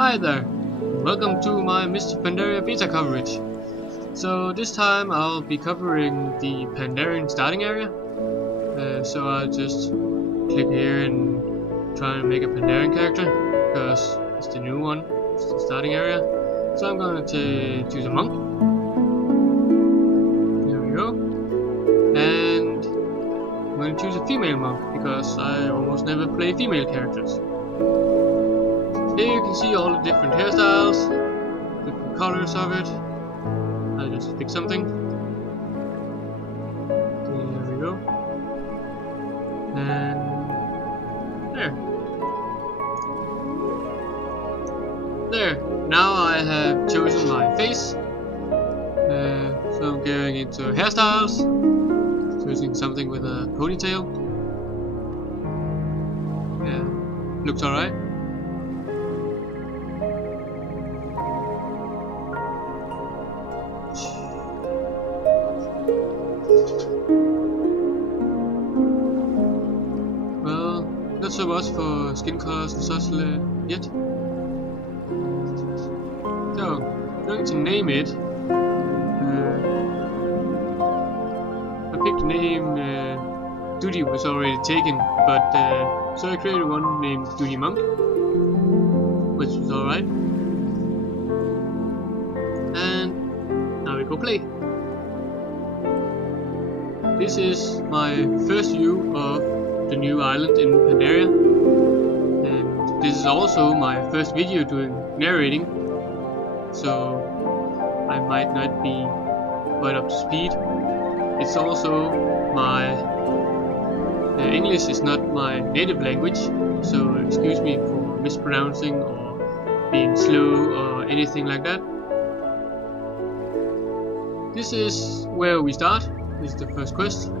Hi there, welcome to my Mists of Pandaria Beta coverage. So this time I'll be covering the Pandaren starting area. So I'll just click here and try and make a Pandaren character, because it's the new one, it's the starting area. So I'm going to choose a monk. There we go. And I'm going to choose a female monk, because I almost never play female characters. Here you can see all the different hairstyles, different colors of it. I'll just pick something. There we go. And there. There. Now I have chosen my face. So I'm going into hairstyles, choosing something with a ponytail. Yeah, looks alright. Well, not so much for skin colors and such yet. So, I'm going to name it. I picked the name Duty was already taken, but so I created one named Duty Monk, which was alright. And now we go play. This is my first view of the new island in Pandaria, and this is also my first video doing narrating, so I might not be quite up to speed. It's also my English is not my native language, so excuse me for mispronouncing or being slow or anything like that. This is where we start. This is the first quest.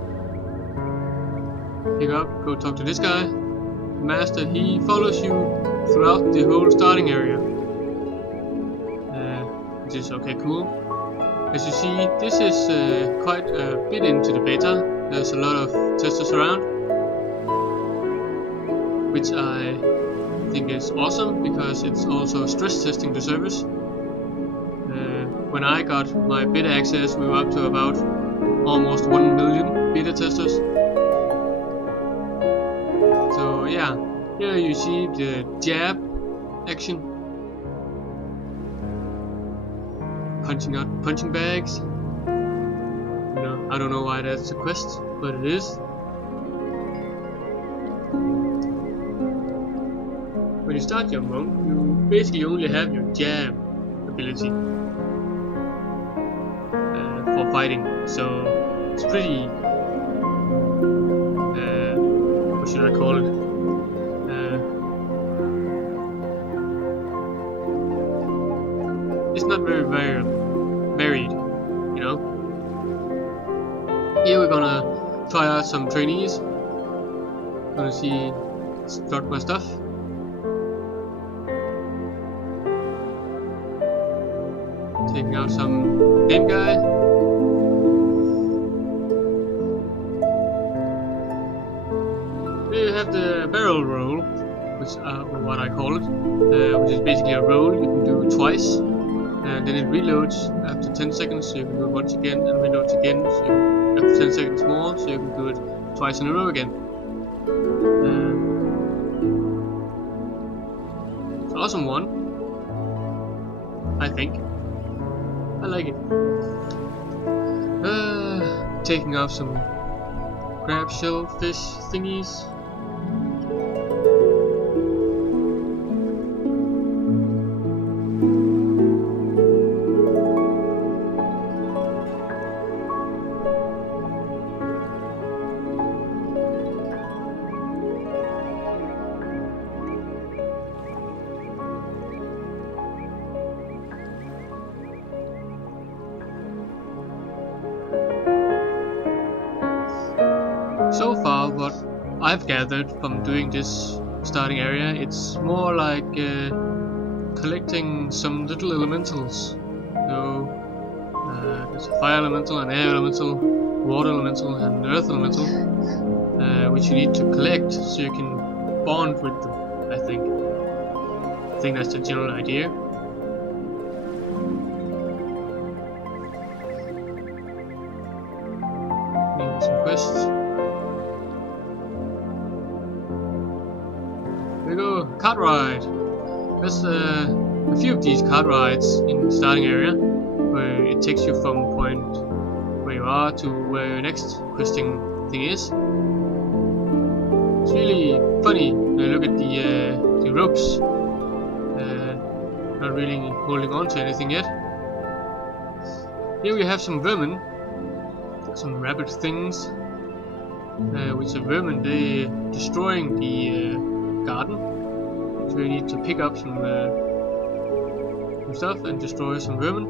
Pick up, go talk to this guy. The master, he follows you throughout the whole starting area. Which is okay, cool. As you see, this is quite a bit into the beta. There's a lot of testers around, which I think is awesome because it's also stress testing the service. When I got my beta access, we were up to about almost 1 million beta testers. So yeah, here you see the jab action. Punching out punching bags. You know, I don't know why that's a quest, but it is. When you start your monk, you basically only have your jab ability for fighting, so it's pretty, what should I call it? It's not very varied, you know. Here we're gonna try out some trainees. Gonna start my stuff. Taking out some game guy. Here you have the barrel roll, which what I call it, which is basically a roll you can do twice, and then it reloads after 10 seconds, so you can do it once again, and reloads again, so after 10 seconds more, so you can do it twice in a row again. It's an awesome one, I think. I like it. Taking off some crab shellfish thingies. So far, what I've gathered from doing this starting area, it's more like collecting some little elementals. So there's a fire elemental, an air elemental, water elemental, and an earth elemental, which you need to collect so you can bond with them, I think. think that's the general idea. Maybe some quests. Here we go, cart ride. There's a few of these cart rides in the starting area, where it takes you from point where you are to where your next questing thing is. It's really funny when you look at the ropes. Not really holding on to anything yet. Here we have some vermin, some rabbit things, which are vermin. They're destroying the garden, so we need to pick up some stuff and destroy some vermin.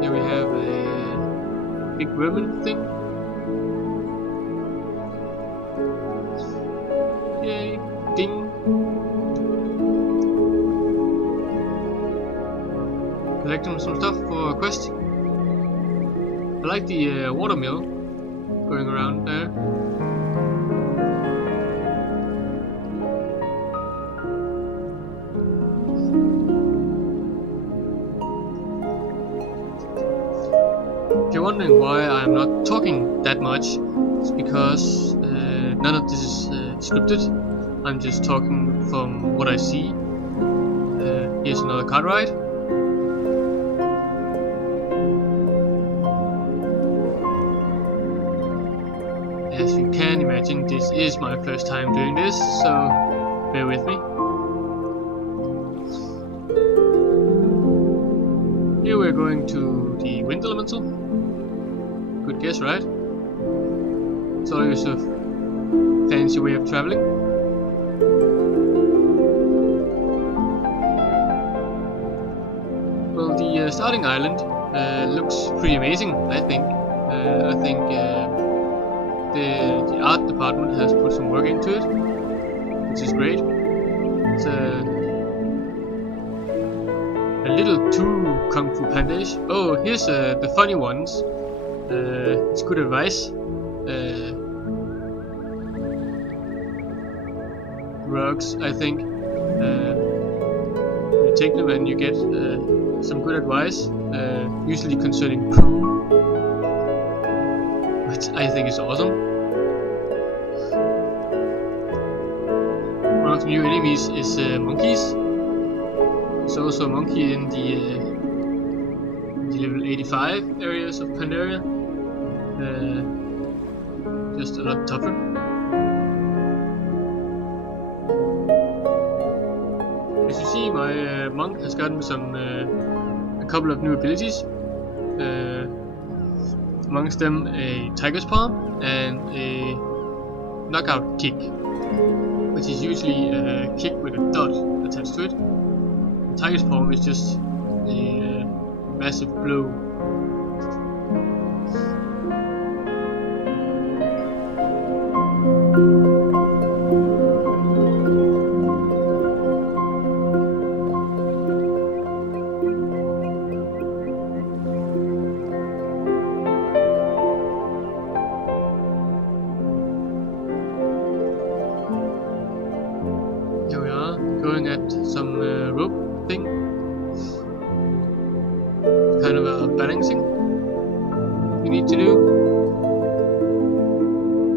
Here we have a big vermin thing. Yay! Ding! Collecting some stuff for a quest. I like the watermill going around there. If you're wondering why I'm not talking that much, it's because none of this is scripted. I'm just talking from what I see. Here's another cart ride. As you can imagine, this is my first time doing this, so bear with me. Here we're going to the wind elemental. Good guess, right? It's always a fancy way of traveling. Well, the starting island looks pretty amazing, I think. The art department has put some work into it, which is great. It's a little too Kung Fu Panda-ish. Oh, here's the funny ones. It's good advice. Rugs, I think. You take them and you get some good advice, usually concerning poo, which I think is awesome. One of the new enemies is monkeys. There's also a monkey in the level 85 areas of Pandaria. Just a lot tougher. As you see, my monk has gotten some a couple of new abilities. Amongst them a tiger's palm and a knockout kick, which is usually a kick with a dot attached to it. The tiger's palm is just a massive blow. Here we are, going at some rope thing. Kind of a balancing you need to do.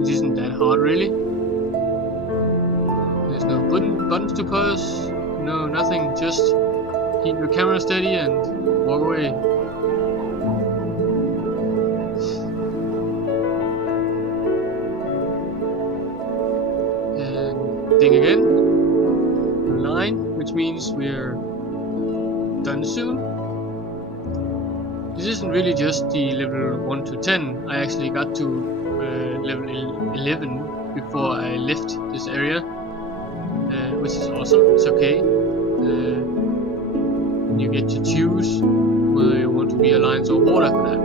It isn't that hard really. There's no buttons to push, no nothing, just keep your camera steady and walk away. And ding again. Which means we're done soon. This isn't really just the level 1 to 10. I actually got to level 11 before I left this area, which is awesome. It's okay. You get to choose whether you want to be Alliance or Horde after that.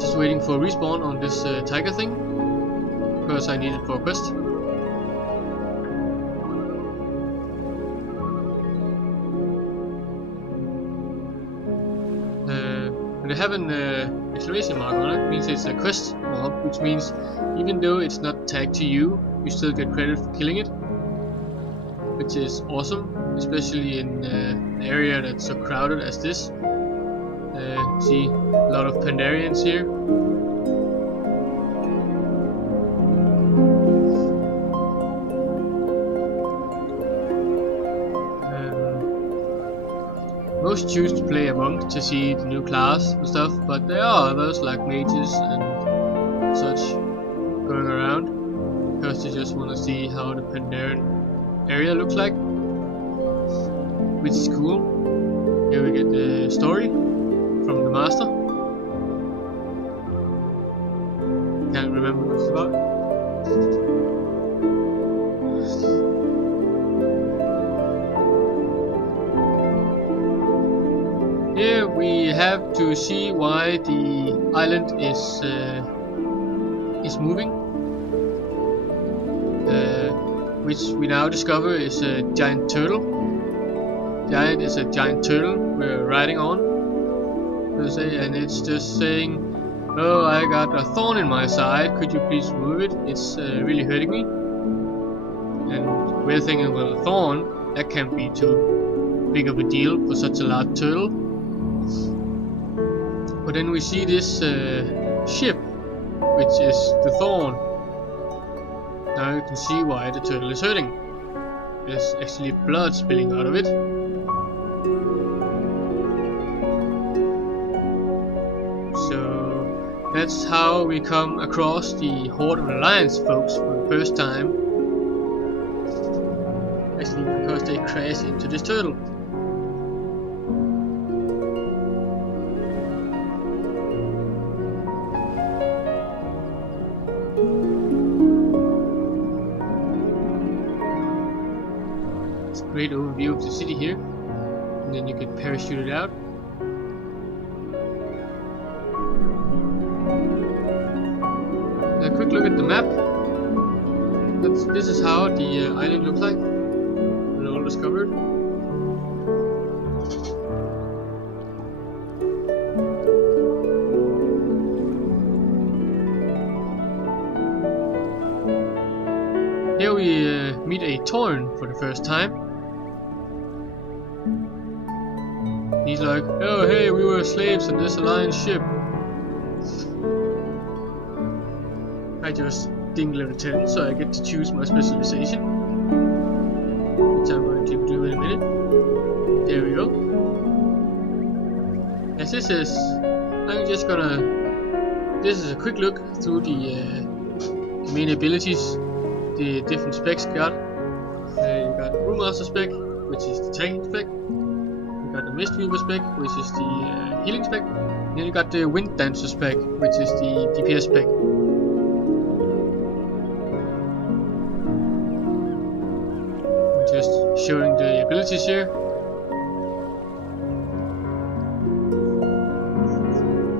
Just waiting for respawn on this tiger thing, because I need it for a quest. they have an exclamation mark on it, means it's a quest mob, which means even though it's not tagged to you, you still get credit for killing it, which is awesome, especially in an area that's so crowded as this. See a lot of Pandarians here. Most choose to play a monk to see the new class and stuff, but there are others like mages and such going around because they just want to see how the Pandaren area looks like, which is cool. Here we get the story from the master. Can't remember what it's about. Here we have to see why the island is moving, which we now discover is a giant turtle. Giant is a giant turtle we're riding on, and it's just saying, "Oh, I got a thorn in my side. Could you please remove it? It's really hurting me." And we're thinking, well, a thorn, that can't be too big of a deal for such a large turtle. But then we see this ship, which is the thorn. Now you can see why the turtle is hurting. There's actually blood spilling out of it. So that's how we come across the Horde of Alliance folks for the first time. Actually, because they crash into this turtle. Great overview of the city here, and then you can parachute it out. A quick look at the map. This is how the island looks like when all discovered. Here we meet a Tauren for the first time. He's like, "Oh hey, we were slaves on this alliance ship." I just ding level 10, so I get to choose my specialization, which I'm going to do in a minute. There we go. As this is, I'm just gonna. This is a quick look through the main abilities, the different specs got. You got Brewmaster spec, which is the tanking spec. You got the Mist Weaver spec, which is the healing spec. Then you got the Wind Dancer spec, which is the DPS spec. I'm just showing the abilities here.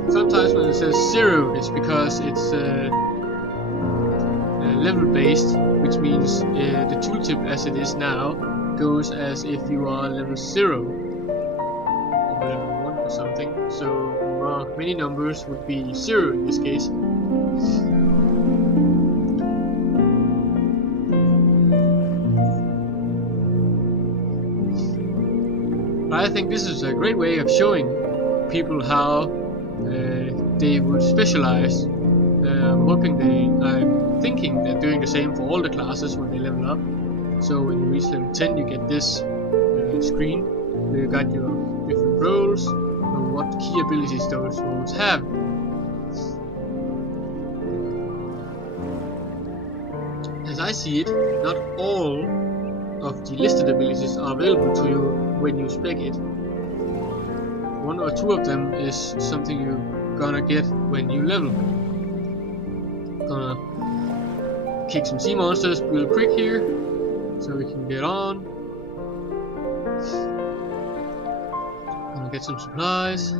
Sometimes when it says 0, it's because it's level based, which means the tooltip as it is now goes as if you are level 0 or level 1 or something. So many numbers would be 0 in this case. But I think this is a great way of showing people how they would specialize. I'm thinking they're doing the same for all the classes when they level up. So when you reach level 10, you get this screen where you got your different roles and what key abilities those roles have. As I see it, not all of the listed abilities are available to you when you spec it. 1 or 2 of them is something you're gonna get when you level. Gonna kick some sea monsters real quick here, so we can get on. Gonna get some supplies.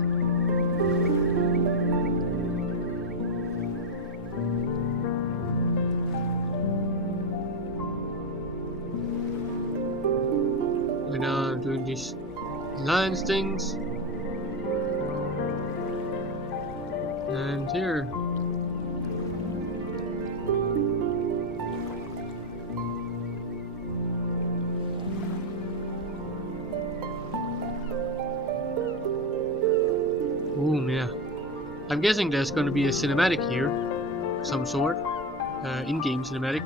Right now I'm doing these alliance things. And here. Boom, yeah. I'm guessing there's gonna be a cinematic here, of some sort, in-game cinematic,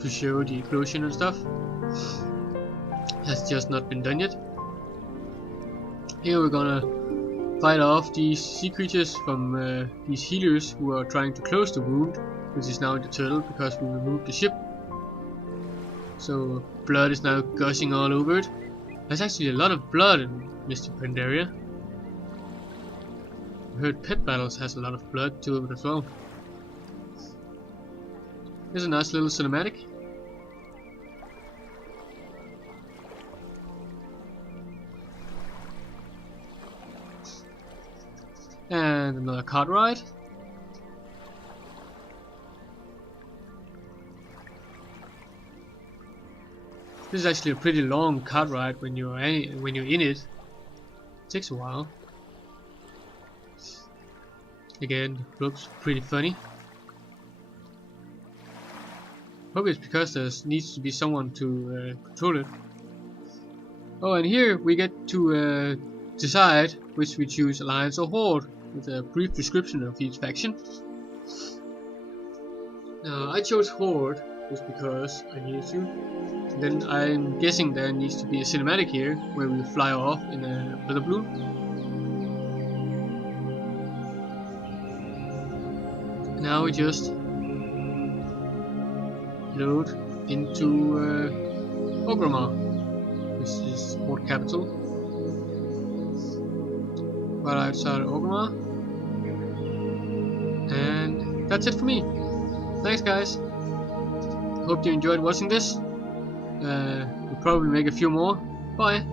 to show the explosion and stuff. Has just not been done yet. Here we're gonna fight off these sea creatures from these healers who are trying to close the wound, which is now the turtle because we removed the ship. So blood is now gushing all over it. There's actually a lot of blood in Mists of Pandaria. I heard Pet Battles has a lot of blood to it as well. Here's a nice little cinematic. And another cart ride. This is actually a pretty long cart ride when you're in it. It takes a while. Again, looks pretty funny. Hope it's because there needs to be someone to control it. Oh, and here we get to decide which we choose, Alliance or Horde, with a brief description of each faction. I chose Horde just because I needed to. And then I'm guessing there needs to be a cinematic here where we fly off in a weather balloon. Now we just load into Orgrimmar, which is Horde capital, right outside of Orgrimmar. And that's it for me. Thanks guys. Hope you enjoyed watching this. We'll probably make a few more. Bye.